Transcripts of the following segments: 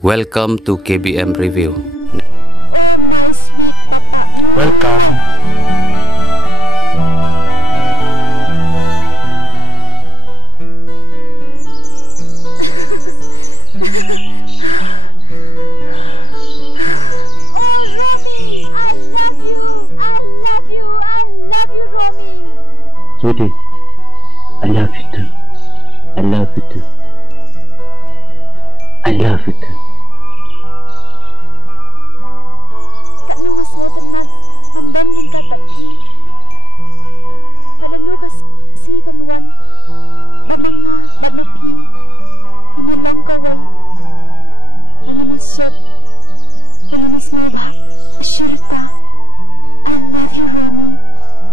Welcome to KBM Review. Welcome. Sweetie, I love you too. I love you too. I love you too.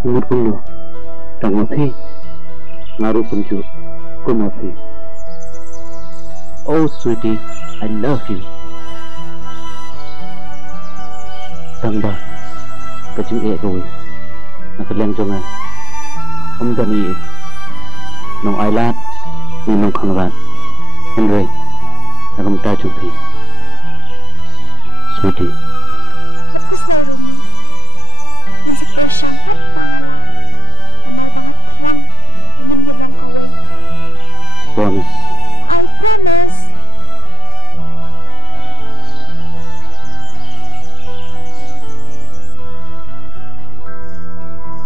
Umur kulo, tang mafi, ngaruh penju, ku mafi. Oh sweetie, I love you. Tang ba, kacung kowe, nakaliang jongan. Dani, nong island, nong kanglan. Henry, nakamta jumpi. Sweetie. Promise. I promise.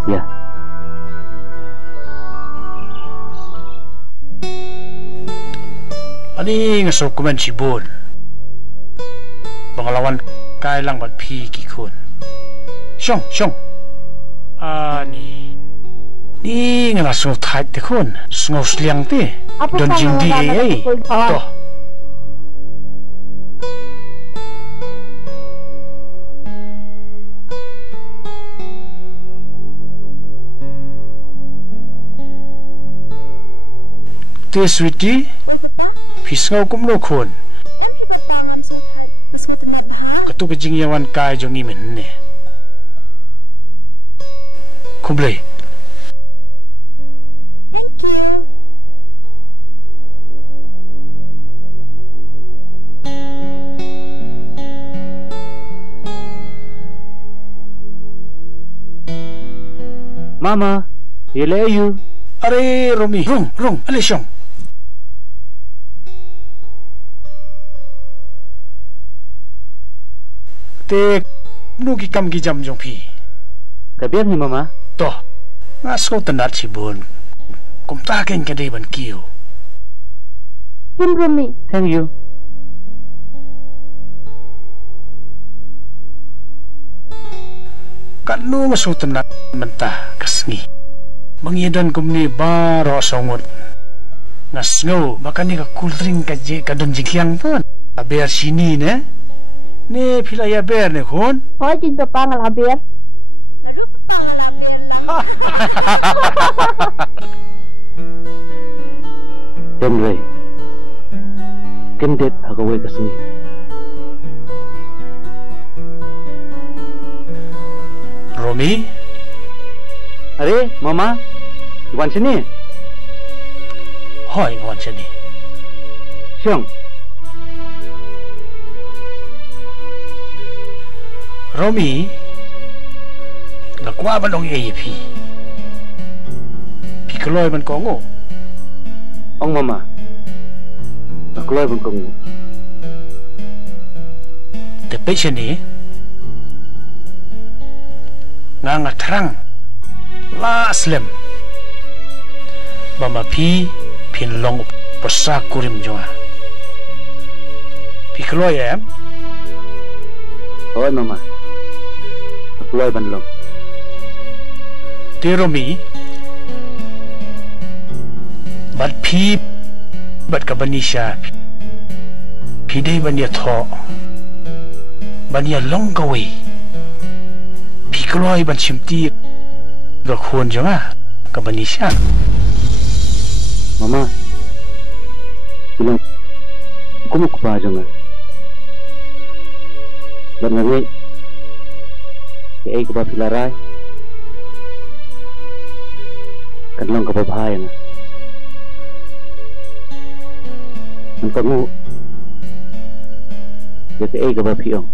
Yeah. Ani nga dokumen sibol. Pangalawan kailang magpiki kun. Siyong. Ani. Ni nga naso tight te kun. Sngos liang te. Don jing di ay. To. Te sweetie. Pisngaw kumlo kun. Katu kajing yawan kai jong imen ne. Kublay. Mama, yele you. Are Romi, rong, alisyong. Te nugi kam gijam jong pi. Kabiar ni mama. To, ngasko tanat sibon. Kumtakin ka ban kiyo. Him Romi. Thank you. Kanu masutan na mentah kasngi. Mangidan kumni baro songot. Ngasngo baka ni ka kulring ka don jikyang ton. Aber sini ne. Ne pilaya ber ne kon. Hoy jin pa pangal aber. Lalu pangal aber lah. Henry. Kendet hakawe kasni. Romi? Are, mama, wan sini. Hoy, wan sini. Siyong. Romi, nakwa ba nung AAP? Pikaloy man kongo. Ong mama. Nakloy bang kong. Tepe siya ni. Nga terang. La aslim. Mama pi pinlong persakurim jua. Pikaloy em. Oy mama. Nakloy ban long. Te Romi. Bat pi bat ka banisya. Pidey banya tho. Banya long kaway. Pikaloy ban simti. Gakhuan jua ka banisya. Mama. Bilang kumuk pa jangan. Dan ngawi. Kaya ko pa pilaray. Kadlong ka pa bahaya na. Ang kamu ya ke ke ba piong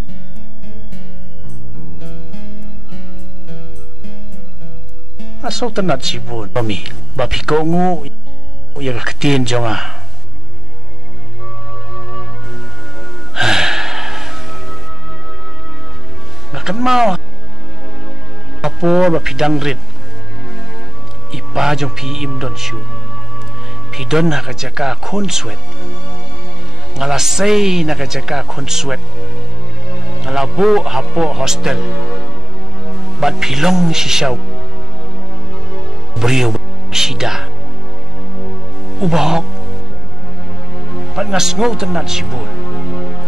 asal tenat sibun mami ba pikongu ya ketin jonga nakan mau apa ba pidang rit ipa jong pi im don shu pidon na kajaka kon swet ngalasay na kajaka kon swet ngalabu hapo hostel bat pilong sisiaw beriu sida ubahok pat ngasngaw tenat sibul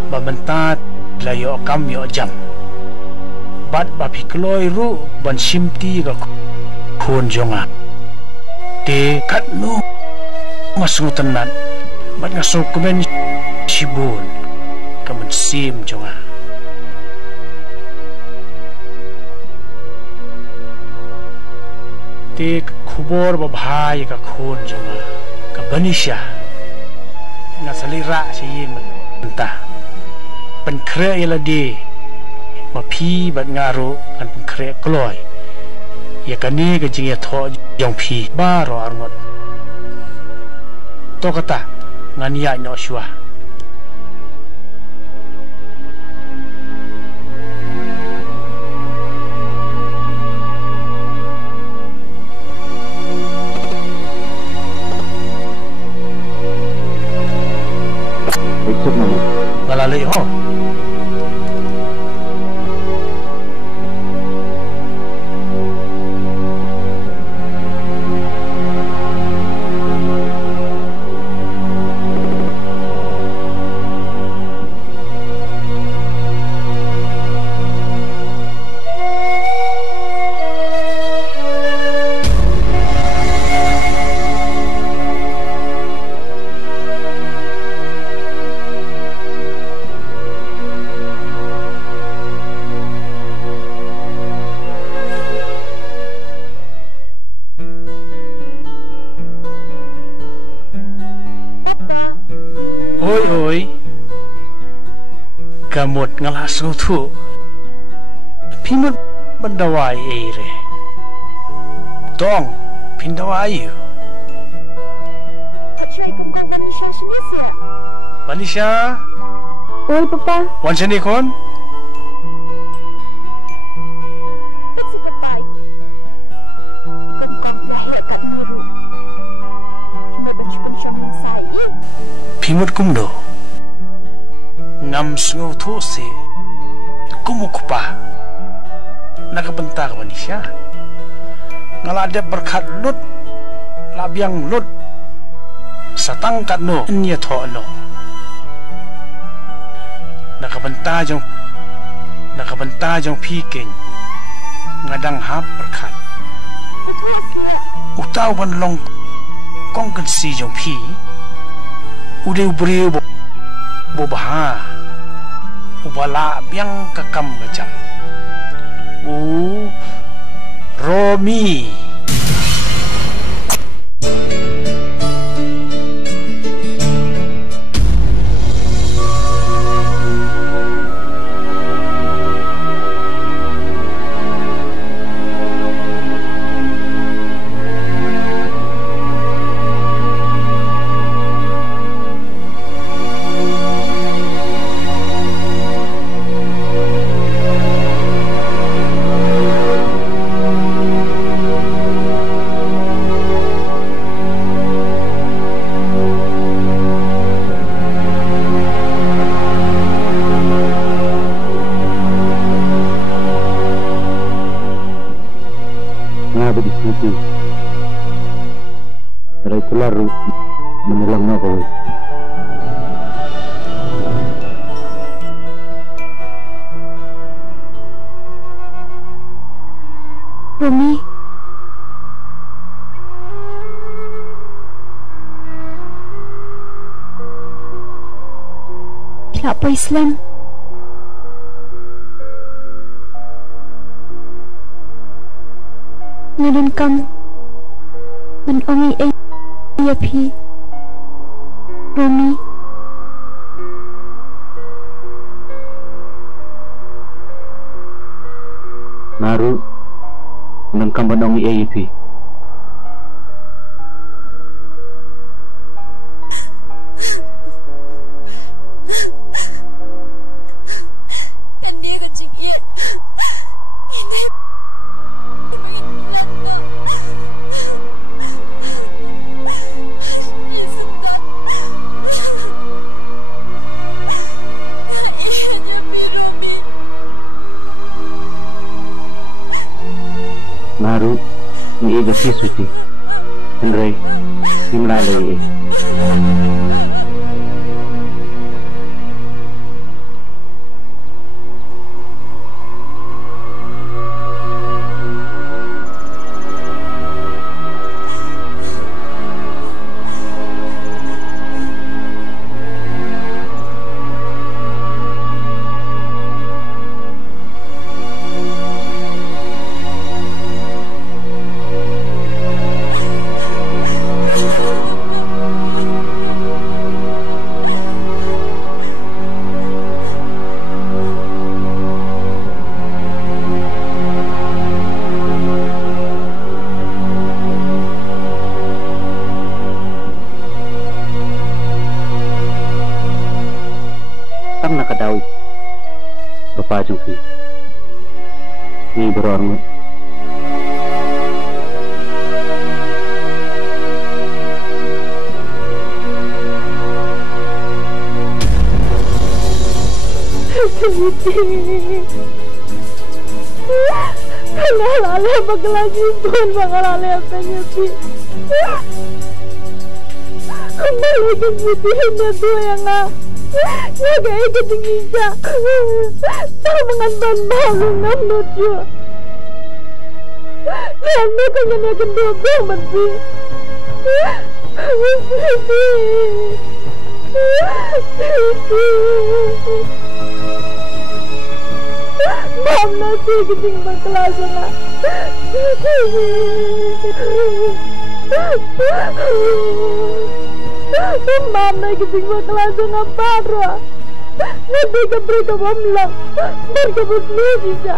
babentat layo kam yo jam bat bapi kloy ru ban simti ga kon jonga te kat no ngasngaw tenat bat ngasngaw kumen sibul kamen sim jonga te kubor babhay ka khon jonga ka banisha nga salira si menta pen kre yeladi ma phi bat ngaro an pen kre kloy ya kani ka jinge tho jong phi ba ro arngot to kata ngan ya no shwa malalay ho kamut ngalas ngutu pimut bandawai ere tong pindawai Patray kung kang Vanisha sinisya. Vanisha Oi, Papa. wansani kon Ba't si Papa? Kung kang lahi kat naru. Sumabaч kong siyang mensahe. pimut kumdo ngam ngutu si kumukupa nakabentar Vanisha ngalade berkat lut labiang lut satangkat no nya tho no nakabenta jong piking ngadang hap berkat Patray kaya. utaw ban long kong kan si jong pi ude brio bobaha ubala biang kakam gajam Romi diskusi regular menulang apa weh Romi. Kenapa Islam? Ngayon kang manomi ay yapi Romi Naru nang kamanong i-AP. Naru ni iga si suci Henry himlalay nakadawit Bapak Jufi ni berhormat Pangalala maglagi pun pangalala yang tanya si kembali ke putihin na dua yang nagay ketingin siya para mengantan bangungan lucu lalu kanya niya kendoko mansi Ma'am na sigiting magklasa na Ma'am na sigiting magklasa na para Hindi ka brika ma'am lang Berkabot lagi siya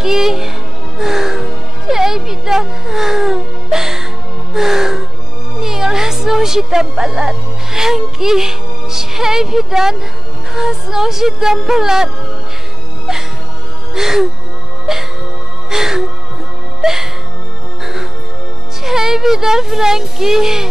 Frankie Cai bidan Ning langsung si tampalan Frankie Cai bidan langsung si tampalan Cai bidan Frankie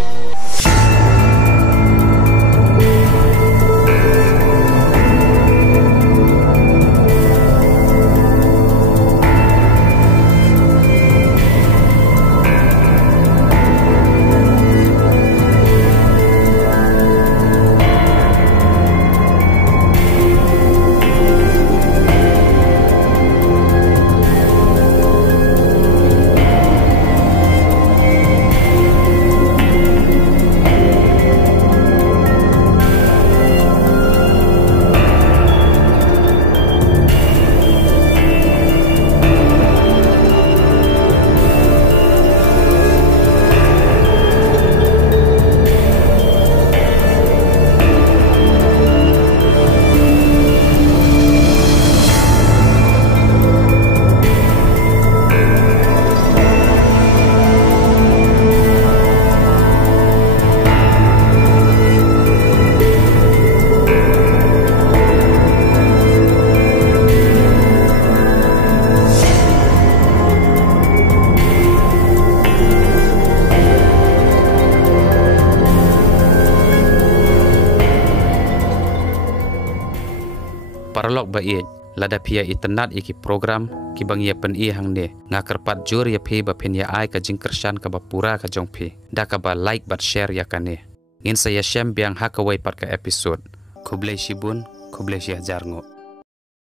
Paralog ba i lada pia internet iki program ki bang ya pen i hang ne ngakerpat jur ya phi ba phen ya ai ka jingkersan ka ba pura ka jong phi da ka ba like bat share ya kane ngin saya shem biang hakawai pat ka episode kublai shibun kublai shi hajar ngo